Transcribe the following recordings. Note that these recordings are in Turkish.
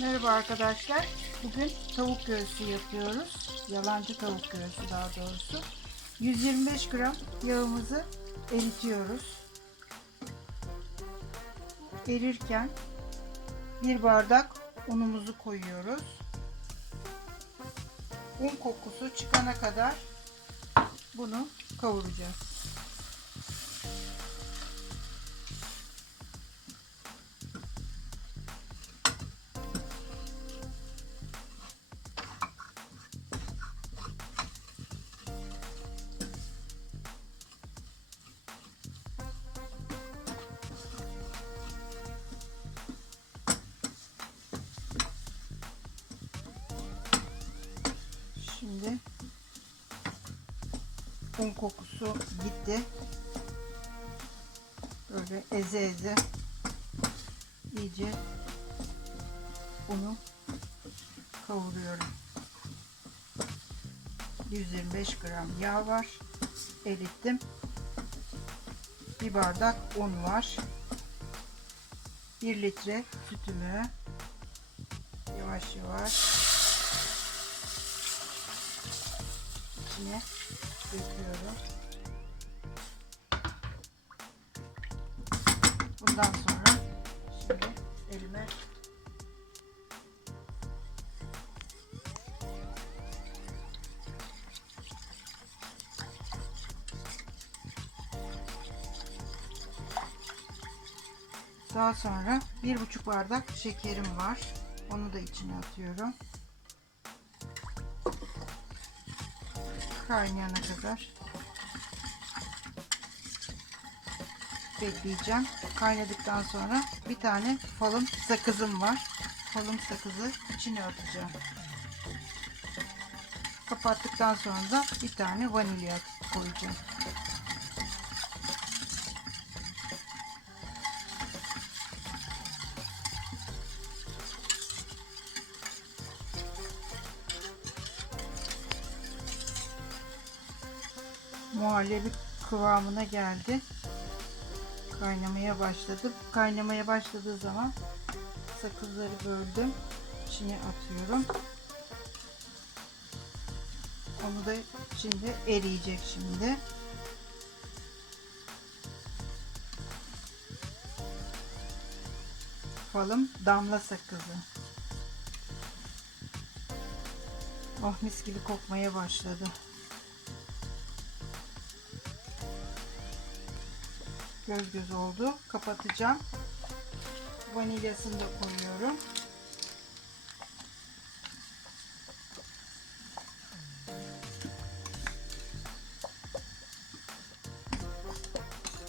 Merhaba arkadaşlar. Bugün tavuk göğsü yapıyoruz. Yalancı tavuk göğsü daha doğrusu. 125 gram yağımızı eritiyoruz. Erirken bir bardak unumuzu koyuyoruz. Un kokusu çıkana kadar bunu kavuracağız. Un kokusu gitti. Böyle eze eze iyice unu kavuruyorum. 125 gram yağ var. Erittim. Bir bardak un var. 1 litre sütümü yavaş yavaş içine döküyorum. Bundan sonra şimdi elime daha sonra bir buçuk bardak şekerim var. Onu da içine atıyorum. Kaynayana kadar bekleyeceğim. Kaynadıktan sonra bir tane falım sakızım var. Falım sakızı içine atacağım. Kapattıktan sonra da bir tane vanilya koyacağım. Muhallebi kıvamına geldi. Kaynamaya başladı. Kaynamaya başladığı zaman sakızları böldüm. İçine atıyorum. Onu da şimdi eriyecek şimdi. Falım damla sakızı. Oh mis gibi kokmaya başladı. Göz göz oldu. Kapatacağım. Vanilyasını da koyuyorum.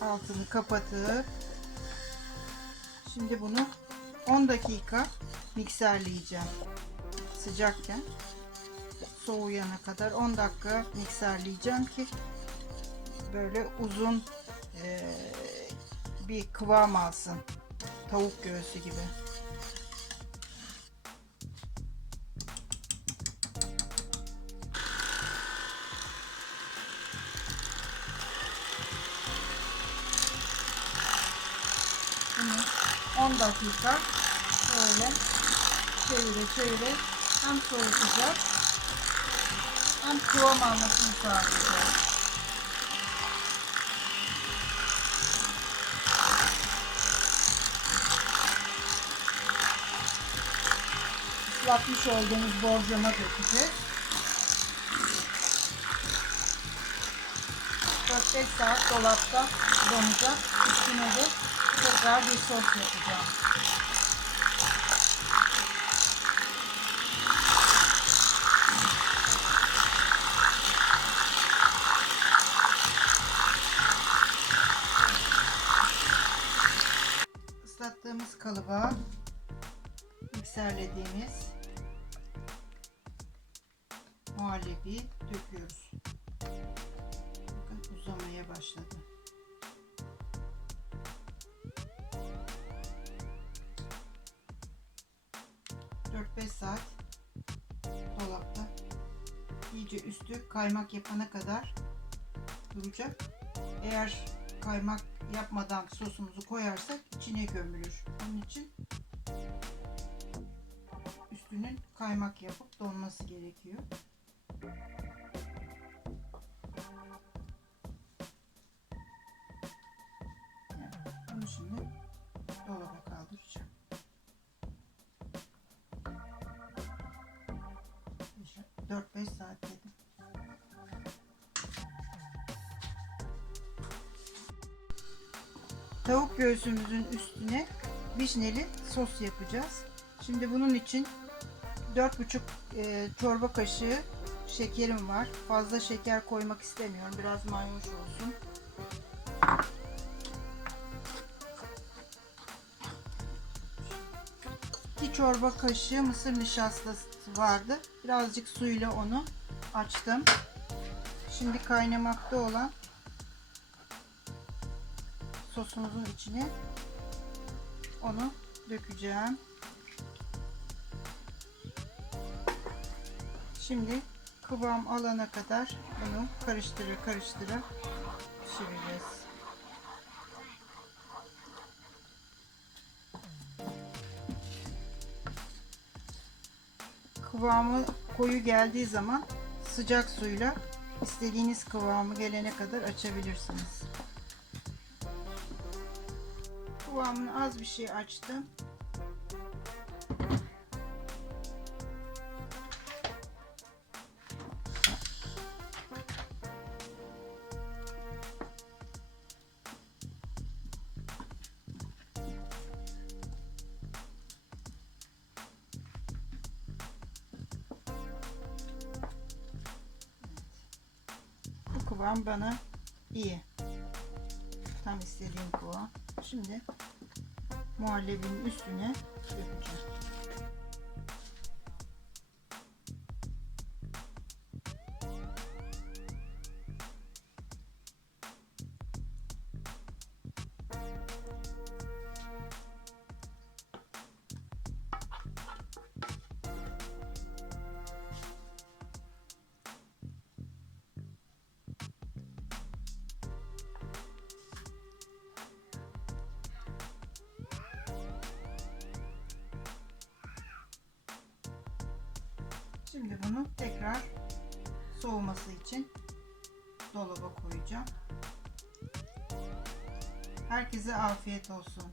Altını kapatıp şimdi bunu 10 dakika mikserleyeceğim. Sıcakken soğuyana kadar 10 dakika mikserleyeceğim ki böyle uzun bir kıvam alsın. Tavuk göğsü gibi. Bunu 10 dakika böyle çevire çevire hem soğutacak hem kıvam almasını sağlayacak. Islatmış olduğumuz borcama dökeceğiz. 4-5 saat dolapta donacak. Üstüne de tekrar bir sos yapacağım. Islattığımız kalıba mikserlediğimiz muhallebi döküyoruz. Bakın uzamaya başladı. Dört beş saat dolapta iyice üstü kaymak yapana kadar duracak. Eğer kaymak yapmadan sosumuzu koyarsak içine gömülür. Onun için üstünün kaymak yapıp donması gerekiyor. Bunu şimdi dolaba kaldıracağım. 4-5 saat dedim. Tavuk göğsümüzün üstüne vişneli sos yapacağız. Şimdi bunun için 4,5 e, çorba kaşığı şekerim var. Fazla şeker koymak istemiyorum. Biraz mayhoş olsun. İki çorba kaşığı mısır nişastası vardı. Birazcık suyla onu açtım. Şimdi kaynamakta olan sosumuzun içine onu dökeceğim. Şimdi kıvam alana kadar bunu karıştıra karıştıra pişireceğiz. Kıvamı koyu geldiği zaman sıcak suyla istediğiniz kıvamı gelene kadar açabilirsiniz. Kıvamını az bir şey açtım. Kıvam bana iyi. Tam istediğim kıvam. Şimdi muhallebinin üstüne dökeceğim. Şimdi bunu tekrar soğuması için dolaba koyacağım. Herkese afiyet olsun.